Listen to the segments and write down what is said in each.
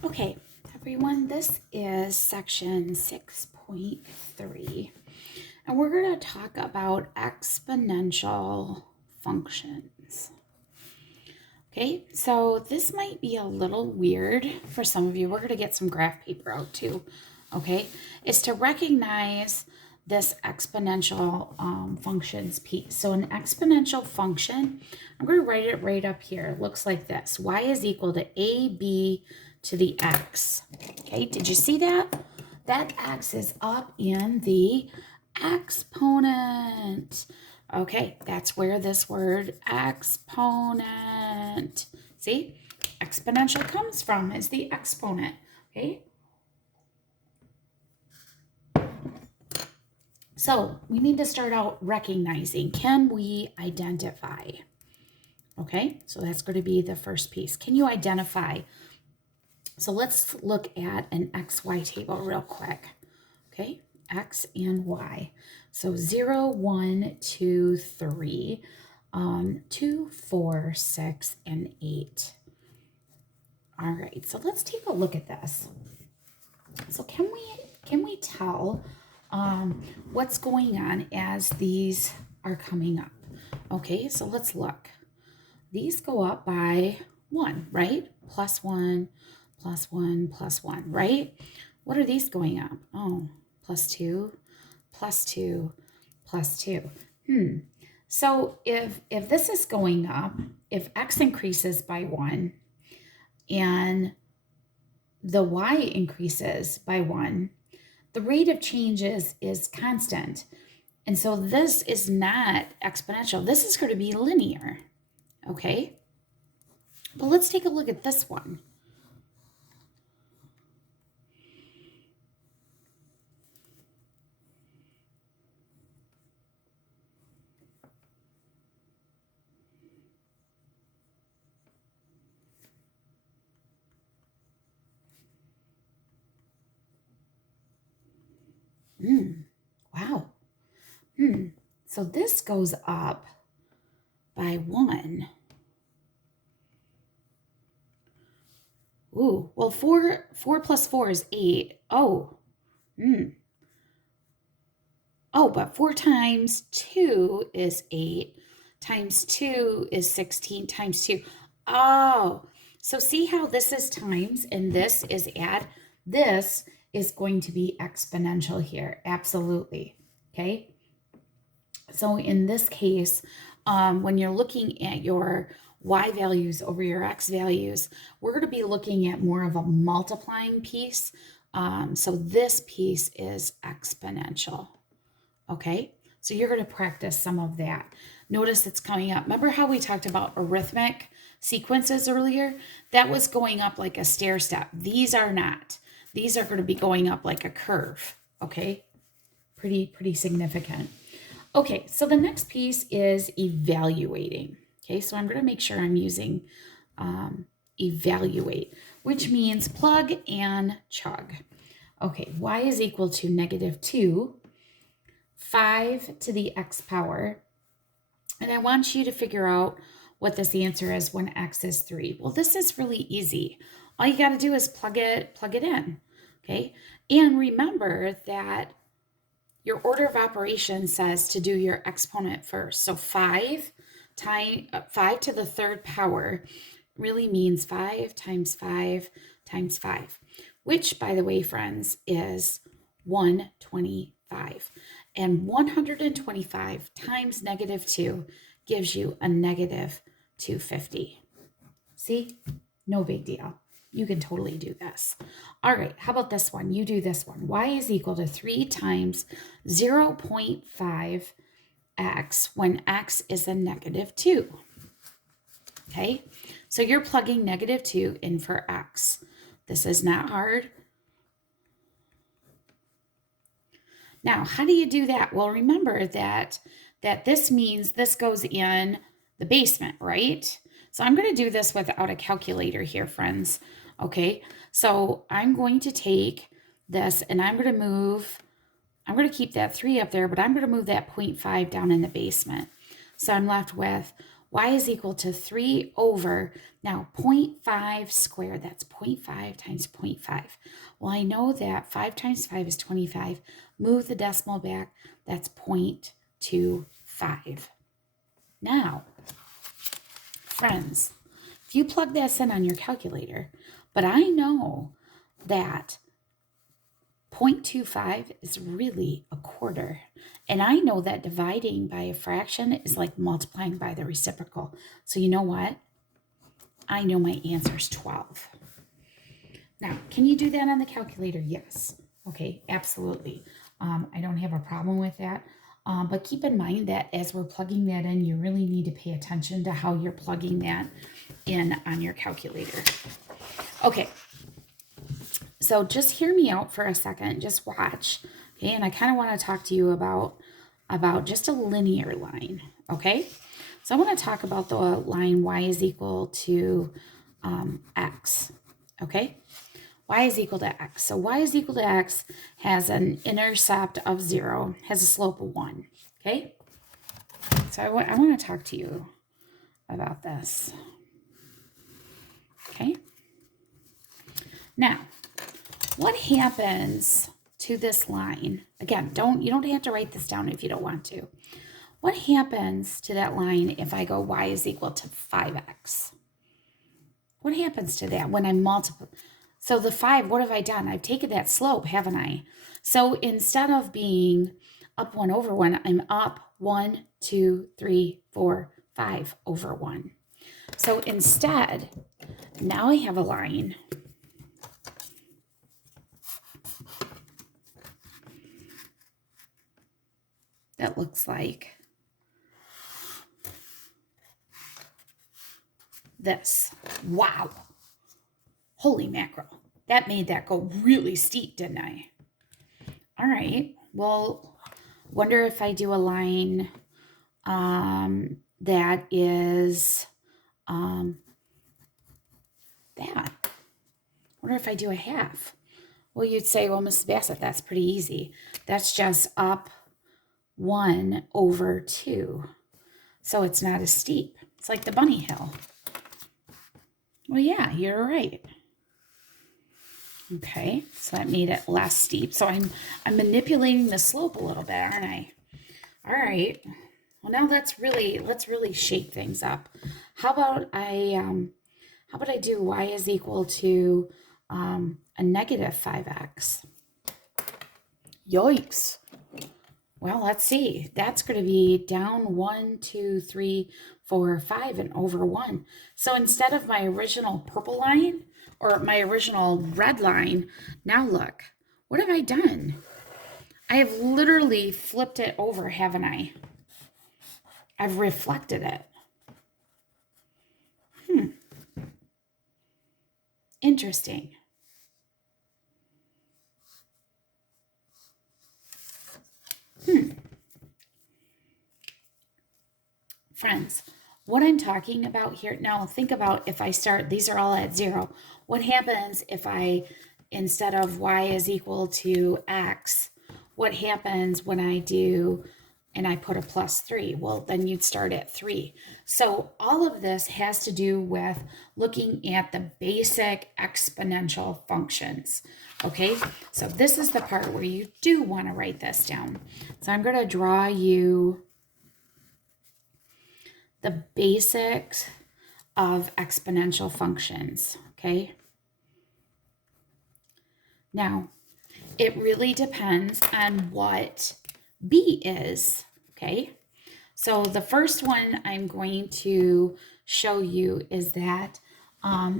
Okay, everyone, this is section 6.3, and we're going to talk about exponential functions. Okay, so this might be a little weird for some of you. We're going to get some graph paper out too. Okay, it's to recognize this exponential functions piece. So an exponential function, I'm going to write it right up here. It looks like this. Y is equal to AB to the x. Okay, did you see that? That x is up in the exponent. Okay, that's where this word exponent, see, exponential comes from, is the exponent, okay? So we need to start out recognizing, can we identify? Okay, so that's going to be the first piece. Can you identify? So let's look at an XY table real quick. Okay, X and Y. So 0, 1, 2, 3, 2, 4, 6, and 8. All right, so let's take a look at this. So can we tell what's going on as these are coming up? Okay, so let's look. These go up by 1, right? Plus 1, plus 1, plus 1, right? What are these going up? Oh, plus 2, plus 2, plus 2. So if this is going up, if x increases by 1 and the y increases by 1, the rate of change is constant. And so this is not exponential. This is going to be linear. Okay? But let's take a look at this one. Wow. So this goes up by 1. Ooh, well, 4 plus 4 is 8. Oh, oh, but 4 times 2 is 8. Times 2 is 16 times 2. Oh, so see how this is times and this is add? This is going to be exponential here. Absolutely. Okay. So in this case, when you're looking at your y values over your x values, we're going to be looking at more of a multiplying piece. So this piece is exponential. Okay, so you're going to practice some of that. Notice it's coming up. Remember how we talked about arithmetic sequences earlier? That was going up like a stair step. These are not. These are going to be going up like a curve. Okay, pretty significant. Okay, so the next piece is evaluating. Okay, so I'm going to make sure I'm using evaluate, which means plug and chug. Okay, y is equal to -2, 5 to the x power. And I want you to figure out what this answer is when x is 3. Well, this is really easy. All you got to do is plug it in. Okay, and remember that your order of operations says to do your exponent first. So 5 to the third power really means 5 times 5 times 5, which, by the way, friends, is 125. And 125 times -2 gives you a -250. See? No big deal. You can totally do this. All right, how about this one? You do this one. Y is equal to 3 times 0.5x when x is a -2. Okay, so you're plugging -2 in for x. This is not hard. Now, how do you do that? Well, remember that this means this goes in the basement, right? So I'm going to do this without a calculator here, friends. Okay, so I'm going to take this and I'm going to keep that 3 up there, but I'm going to move that 0.5 down in the basement. So I'm left with y is equal to 3 over, now 0.5 squared, that's 0.5 times 0.5. Well, I know that 5 times 5 is 25. Move the decimal back, that's 0.25. Now, friends, if you plug this in on your calculator, but I know that 0.25 is really a quarter. And I know that dividing by a fraction is like multiplying by the reciprocal. So you know what? I know my answer is 12. Now, can you do that on the calculator? Yes. Okay, absolutely. I don't have a problem with that. But keep in mind that as we're plugging that in, you really need to pay attention to how you're plugging that in on your calculator. Okay. So just hear me out for a second, just watch, okay? And I kind of want to talk to you about just a linear line, okay? So I want to talk about the line y is equal to x, okay? Y is equal to x. So y is equal to x has an intercept of 0, has a slope of 1, okay? So I want to talk to you about this, okay? Now, what happens to this line? Again, you don't have to write this down if you don't want to. What happens to that line if I go y is equal to 5x? What happens to that when I multiply? So the 5, what have I done? I've taken that slope, haven't I? So instead of being up 1 over 1, I'm up 1, 2, 3, 4, 5 over 1. So instead, now I have a line that looks like this. Wow. Holy mackerel. That made that go really steep, didn't I? All right. Well, wonder if I do a line that is that. Wonder if I do a half. Well, you'd say, well, Mrs. Bassett, that's pretty easy. That's just up 1 over 2. So it's not as steep. It's like the bunny hill. Well, yeah, you're right. Okay, so that made it less steep. So I'm manipulating the slope a little bit, aren't I? All right. Well, now let's really shake things up. How about I do y is equal to a negative 5x? Yikes. Well, let's see. That's going to be down 1, 2, 3, 4, 5, and over 1. So instead of my original purple line or my original red line, now look, what have I done? I have literally flipped it over, haven't I? I've reflected it. Interesting. Friends, what I'm talking about here, now think about if I start, these are all at 0. What happens if I, instead of y is equal to x, what happens when I do, and I put a +3? Well, then you'd start at 3. So all of this has to do with looking at the basic exponential functions. Okay, so this is the part where you do want to write this down. So I'm going to draw you the basics of exponential functions, okay? Now, it really depends on what b is, okay? So the first one I'm going to show you is that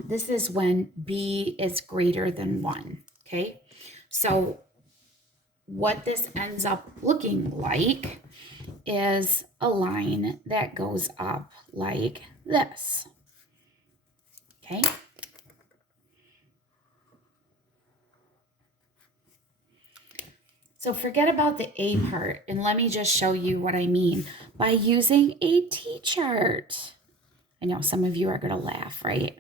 this is when b is greater than 1, okay? So what this ends up looking like is a line that goes up like this, okay? So forget about the A part, and let me just show you what I mean by using a T-chart. I know some of you are going to laugh, right?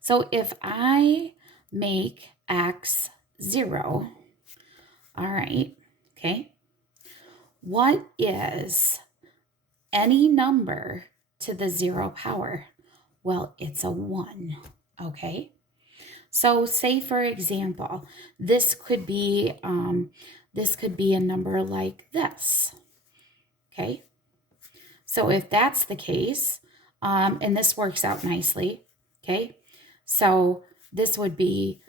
So if I make x 0, all right, okay, what is any number to the 0 power? Well, it's a 1, okay? So say, for example, this could be a number like this, okay? So if that's the case, and this works out nicely, okay? So this would be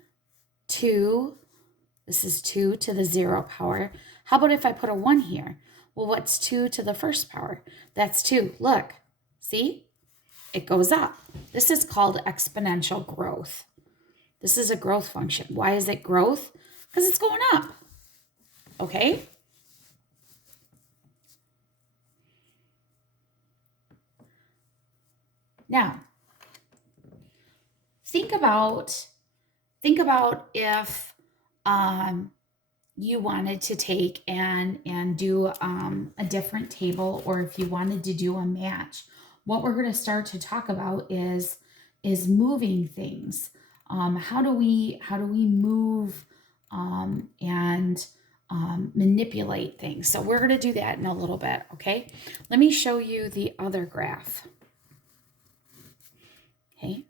2, this is 2 to the 0 power. How about if I put a 1 here? Well, what's 2 to the first power? That's 2. Look, see? It goes up. This is called exponential growth. This is a growth function. Why is it growth? Because it's going up, okay? Now, think about if you wanted to take and do a different table, or if you wanted to do a match. What we're going to start to talk about is moving things. How do we move and manipulate things? So we're going to do that in a little bit, okay? Let me show you the other graph. Okay.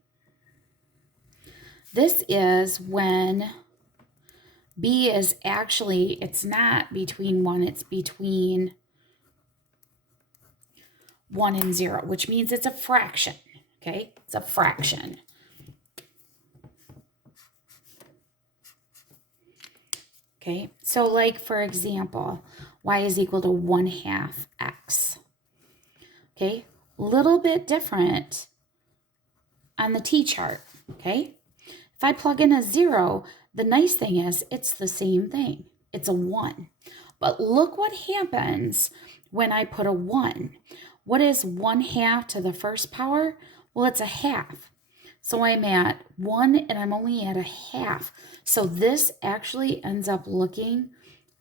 This is when B is actually, it's not between 1, it's between 1 and 0, which means it's a fraction, okay? It's a fraction. Okay, so like, for example, y is equal to 1/2 x. Okay, little bit different on the t-chart, okay? If I plug in a 0, the nice thing is it's the same thing. It's a 1. But look what happens when I put a 1. What is 1/2 to the first power? Well, it's a half. So I'm at 1 and I'm only at a half. So this actually ends up looking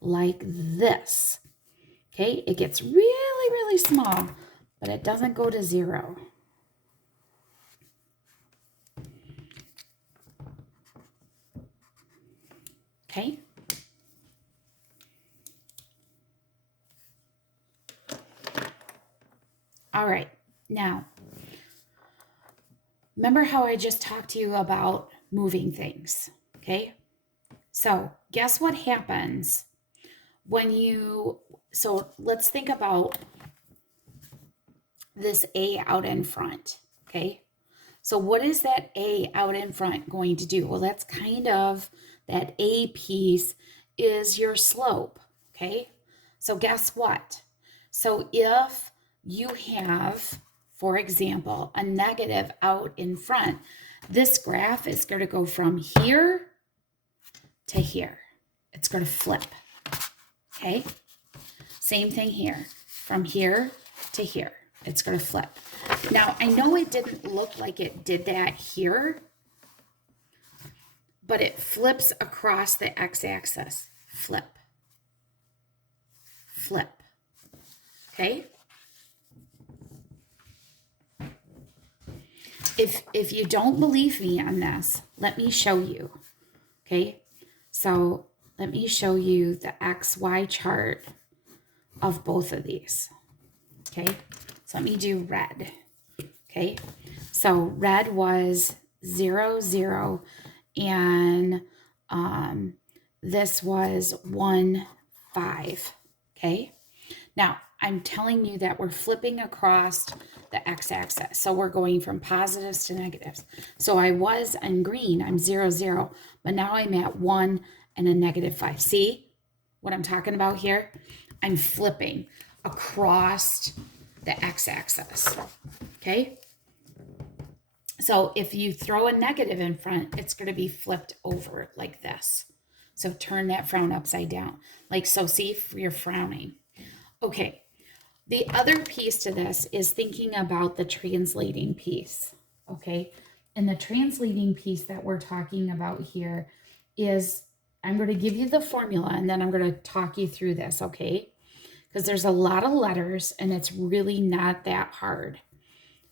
like this. Okay, it gets really, really small, but it doesn't go to 0. Okay. All right, now, remember how I just talked to you about moving things, okay? So guess what happens when so let's think about this A out in front, okay? So what is that A out in front going to do? Well, that's kind of, that A piece is your slope, okay? So guess what? So if you have, for example, a negative out in front, this graph is going to go from here to here. It's going to flip, okay? Same thing here, from here to here. It's going to flip. Now, I know it didn't look like it did that here, but it flips across the x-axis. Flip. Flip. Okay? If you don't believe me on this, let me show you. Okay? So let me show you the XY chart of both of these. Okay? So let me do red. Okay? So red was 0, 0, and this was 1, 5. Okay? Now, I'm telling you that we're flipping across the x-axis. So we're going from positives to negatives. So I was in green, I'm 0, 0, but now I'm at 1 and a -5. See what I'm talking about here? I'm flipping across the x-axis, okay? So if you throw a negative in front, it's going to be flipped over like this. So turn that frown upside down. Like so, see if you're frowning. Okay, the other piece to this is thinking about the translating piece, okay? And the translating piece that we're talking about here is, I'm going to give you the formula and then I'm going to talk you through this, okay? Because there's a lot of letters and it's really not that hard,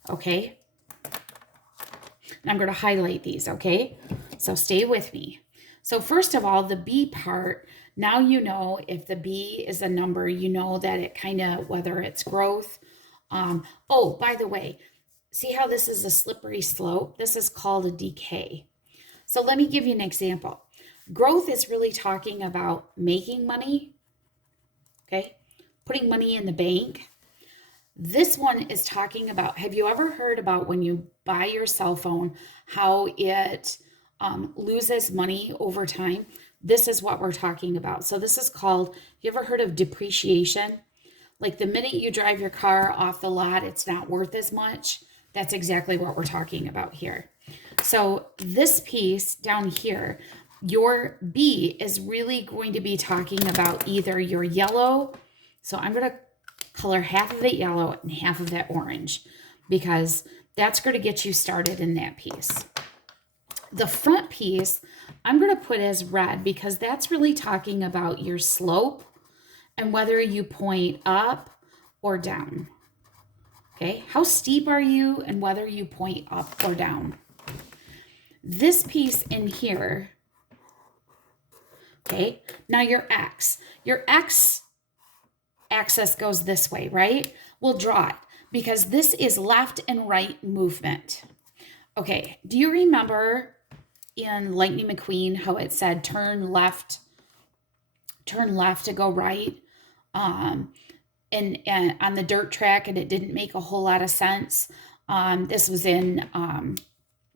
okay? And I'm going to highlight these, okay? So stay with me. So first of all, the B part, now you know if the B is a number, you know that it kind of, whether it's growth Oh, by the way, see how this is a slippery slope? This is called a decay. So let me give you an example. Growth is really talking about making money, okay? Putting money in the bank. This one is talking about, have you ever heard about when you buy your cell phone, how it loses money over time? This is what we're talking about. So this is called, have you ever heard of depreciation? Like the minute you drive your car off the lot, it's not worth as much. That's exactly what we're talking about here. So this piece down here, your B is really going to be talking about either your yellow. So I'm going to color half of it yellow and half of it orange because that's going to get you started in that piece. The front piece, I'm going to put as red because that's really talking about your slope and whether you point up or down. Okay, how steep are you and whether you point up or down. This piece in here, okay, now your X axis goes this way, right? We'll draw it because this is left and right movement. Okay, do you remember in Lightning McQueen how it said turn left to go right? And on the dirt track, and it didn't make a whole lot of sense. This was in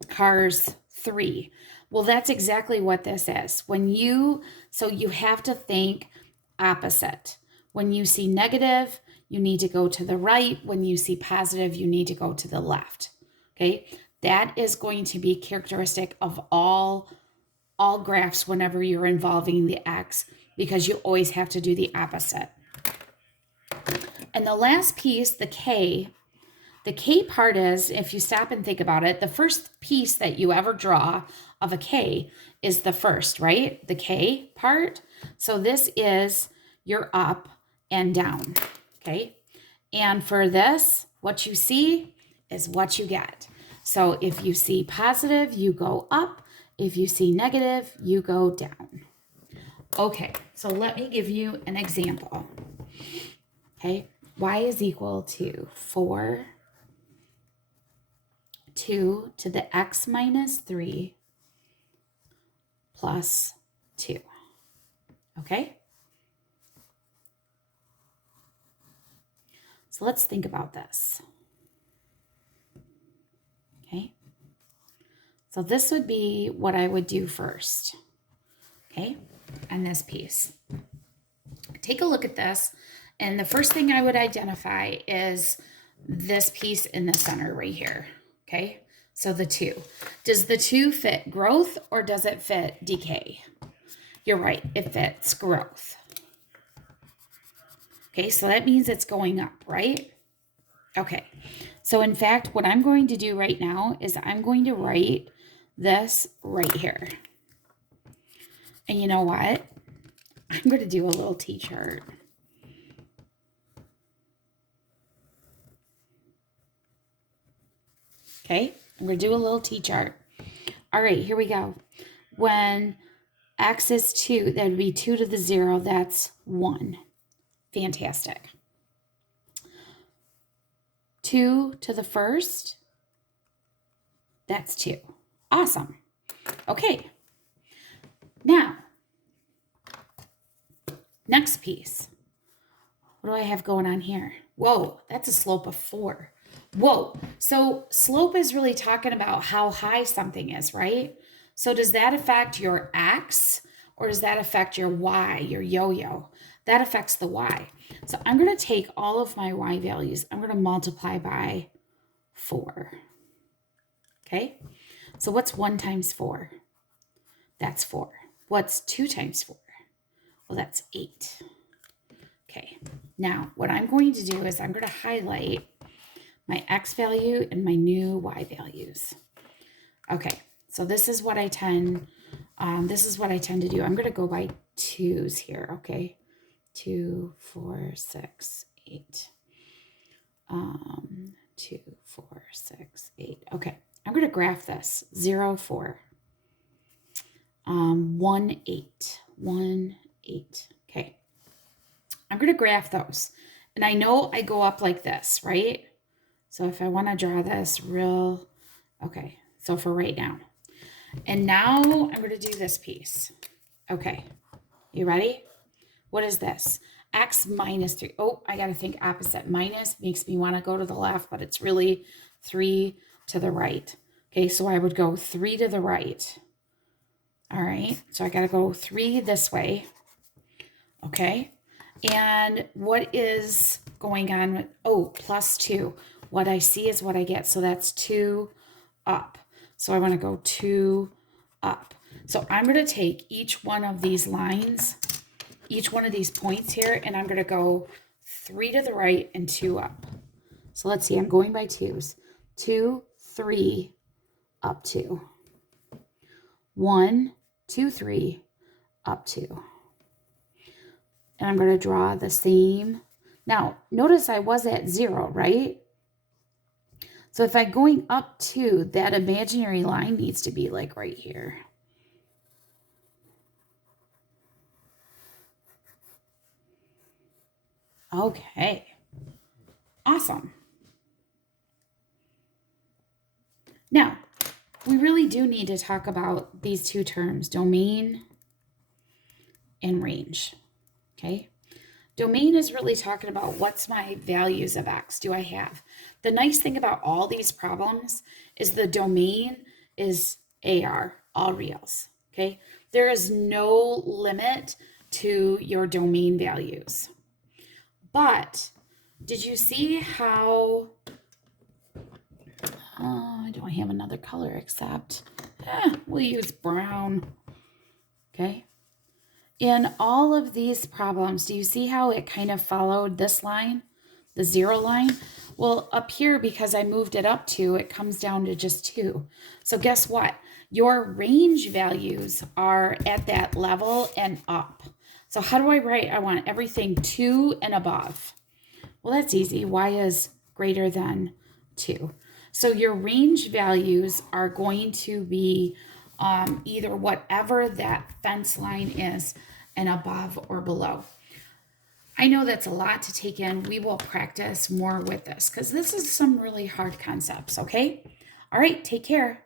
Cars 3. Well, that's exactly what this is. So you have to think opposite. When you see negative, you need to go to the right. When you see positive, you need to go to the left. Okay, that is going to be characteristic of all graphs whenever you're involving the X, because you always have to do the opposite. And the last piece, the K part is, if you stop and think about it, the first piece that you ever draw of a K is the first, right? The K part. So this is your up and down, okay? And for this, what you see is what you get. So if you see positive, you go up. If you see negative, you go down. Okay, so let me give you an example. Okay, y is equal to 4, 2 to the x minus 3 plus 2. Okay? So let's think about this. Okay? So this would be what I would do first. Okay? On this piece. Take a look at this. And the first thing I would identify is this piece in the center right here. Okay? So the 2. Does the 2 fit growth or does it fit decay? You're right. It fits growth. Okay, so that means it's going up, right? Okay. So in fact, what I'm going to do right now is I'm going to write this right here. And you know what? I'm going to do a little T-chart. Okay, I'm going to do a little T-chart. All right, here we go. When x is 2, that would be 2 to the 0. That's 1. Fantastic. 2 to the first, that's 2. Awesome. Okay. Now, next piece. What do I have going on here? Whoa, that's a slope of 4. Whoa. So slope is really talking about how high something is, right? So does that affect your x or does that affect your y, your yo-yo? That affects the y. So I'm going to take all of my y values. I'm going to multiply by 4. Okay? So what's 1 times 4? That's 4. What's 2 times 4? Well, that's 8. Okay. Now, what I'm going to do is I'm going to highlight my x value and my new y values. Okay. So this is what I tend to do. I'm going to go by 2s here, okay? 2, 4, 6, 8. 2, 4, 6, 8. Okay, I'm going to graph this. 0, 4. 1, 8. 1, 8. Okay. I'm going to graph those. And I know I go up like this, right? So if I want to draw this okay, so for right now. And now I'm going to do this piece. Okay, you ready? What is this? X minus 3. Oh, I got to think opposite. Minus makes me want to go to the left, but it's really 3 to the right. Okay, so I would go 3 to the right. All right, so I got to go 3 this way. Okay, and what is going on with, oh, plus 2. What I see is what I get, so that's 2 up. So I want to go 2 up. So I'm going to take each one of these lines, each one of these points here, and I'm going to go 3 to the right and 2 up. So let's see, I'm going by 2s. 2, 3, up 2. 1, 2, 3, up 2. And I'm going to draw the same. Now, notice I was at 0, right? So if I'm going up 2, that imaginary line needs to be like right here. Okay. Awesome. Now, we really do need to talk about these two terms, domain and range. Okay? Domain is really talking about what's my values of X do I have. The nice thing about all these problems is the domain is AR, all reals. Okay? There is no limit to your domain values. But did you see how, I don't have another color except, we'll use brown. Okay? In all of these problems, do you see how it kind of followed this line, the 0 line? Well, up here, because I moved it up 2, it comes down to just 2. So guess what? Your range values are at that level and up. So how do I write? I want everything 2 and above. Well, that's easy. Y is greater than 2. So your range values are going to be either whatever that fence line is and above or below. I know that's a lot to take in. We will practice more with this because this is some really hard concepts, okay? All right, take care.